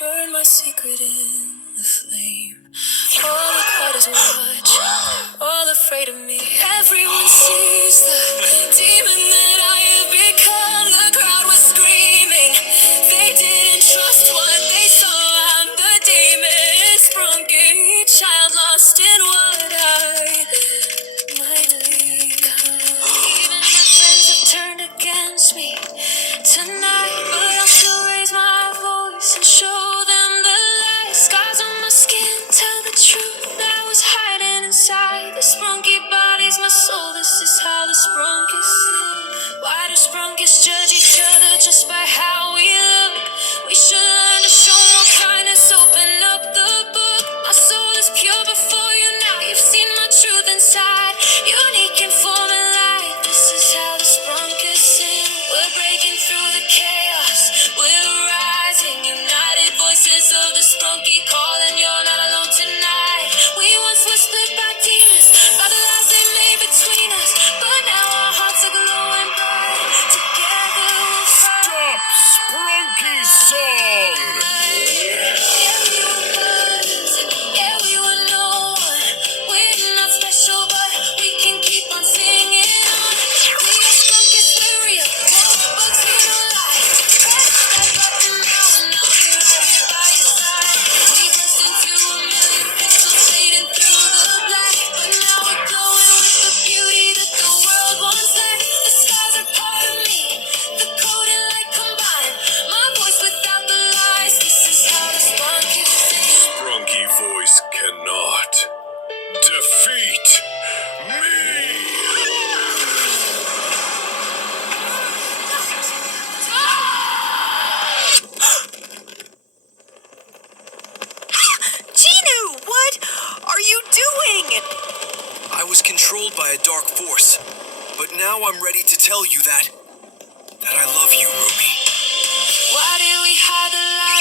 Burn my secret in the flame. All the quiet is watch, all afraid of me. Everyone sees the demon that I have become. The crowd was screaming. They didn't trust what they saw. I'm the demon, sprunki, child lost in what I might become. Even my friends have turned against me tonight, but I'll still raise my voice and show them the light. Scars on my skin tell the truth that was hiding inside. The sprunky body's my soul. This is how the sprunkies sing. Why do sprunkies judge each other just by how we look? We should learn to show more kindness. Open up the book. My soul is pure before you now. You've seen my truth inside. Unique and full of light. This is how the sprunkies sing. We're breaking through the chaos. We're rising. United voices of the sprunky calling. You're not alone tonight. We once were split by demons, by the lies they made between us. But now our hearts are glowing bright. Together we'll fight. Stop, Sprunky song! Yeah, we were birds. Yeah, we were no one. We're not special, but we can keep on singing on. We are sprunkies, we're real. No bugs, we don't lie. Press that button now and I'll be right here by your side. We burst into a million pixels fading through the black. But now we're glowing with the beauty that the world once lacked. The skies are part of me. The code and light combine. My voice without the lies. This is how the sprunkies sing. Sprunky voice cannot defeat me! Genu, what are you doing? I was controlled by a dark force, but now I'm ready to tell you that I love you, Ruby. Why did we hide the light?